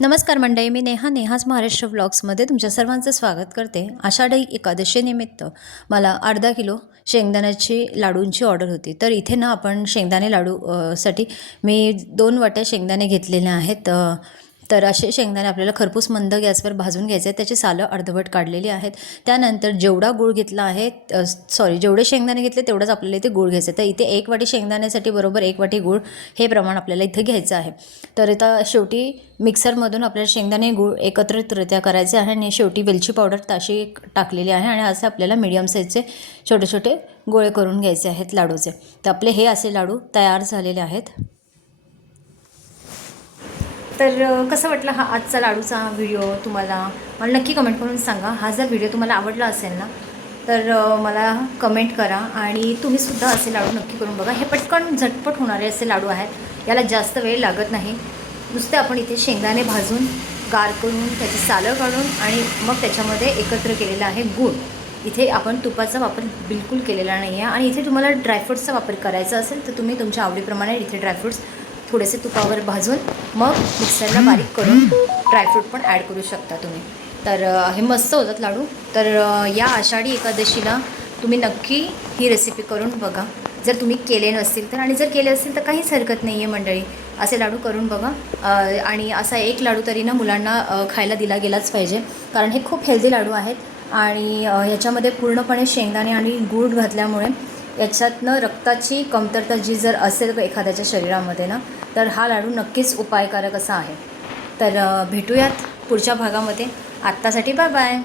नमस्कार मंडळी, मी नेहाज महाराष्ट्र व्लॉग्समध्ये तुमच्या सर्वांचं स्वागत करते। आषाढी एकादशीनिमित्त मला अर्धा किलो शेंगदाण्याची लाडूंची ऑर्डर होती। तर इथे ना आपण शेंगदाणे लाडू साठी मी 2 वाट्या शेंगदाणे घेतलेले आहेत। तर असे शेंगदाणे आपल्याला खरपूस मंद गॅसवर भाजून घ्यायचे आहेत। त्याची सालं अर्धवट काढलेली आहेत। त्यानंतर जेवढा गूळ घेतला आहे जेवढे शेंगदाणे घेतले तेवढाच आपल्याला इथे गूळ घ्यायचा आहे। तर इथे 1 वाटी शेंगदाण्यासाठी बरोबर 1 वाटी गूळ हे प्रमाण आपल्याला इथे घ्यायचं आहे। तर आता शेवटी मिक्सरमधून आपल्याला शेंगदाणे गूळ एकत्रितरित्या करायचे आहे आणि शेवटी वेलची पावडर ताशी टाकलेली आहे आणि असे आपल्याला मीडियम साईजचे छोटे छोटे गोळे करून घ्यायचे आहेत लाडूचे। तर आपले हे असे लाडू तयार झालेले आहेत। तर कसं वाटलं हा आजचा लाडूचा व्हिडिओ तुम्हाला, मला नक्की कमेंट करून सांगा। हा जर व्हिडिओ तुम्हाला आवडला असेल ना तर मला कमेंट करा आणि तुम्हीसुद्धा असे लाडू नक्की करून बघा। हे पटकन झटपट होणारे असे लाडू आहेत, याला जास्त वेळ लागत नाही। नुसते आपण इथे शेंगदाणे भाजून गार करून त्याची सालं काढून आणि मग त्याच्यामध्ये एकत्र केलेला आहे गूळ। इथे आपण तुपाचा वापर बिलकुल केलेला नाही आहे आणि इथे तुम्हाला ड्रायफ्रूट्सचा वापर करायचा असेल तर तुम्ही तुमच्या आवडीप्रमाणे इथे ड्रायफ्रूट्स थोडेसे तुपावर भाजून मग मिक्सरला बारीक करून ड्रायफ्रूट पण ॲड करू शकता तुम्ही। तर हे मस्त होतात लाडू। तर या आषाढी एकादशीला तुम्ही नक्की ही रेसिपी करून बघा, जर तुम्ही केले नसतील तर। आणि जर केले असतील तर काहीच हरकत नाही आहे मंडळी, असे लाडू करून बघा। आणि असा एक लाडू तरी ना मुलांना खायला दिला गेलाच पाहिजे, कारण हे खूप हेल्दी लाडू आहेत आणि ह्याच्यामध्ये पूर्णपणे शेंगदाणे आणि गूळ घातल्यामुळे याच्यातनं रक्ताची कमतरता जी जर असेल एखाद्याच्या शरीरामध्ये ना, तर हा लाडू नक्कीच उपायकारक असा आहे। तर भेटूयात पुढच्या भागामध्ये। आत्तासाठी बाय बाय।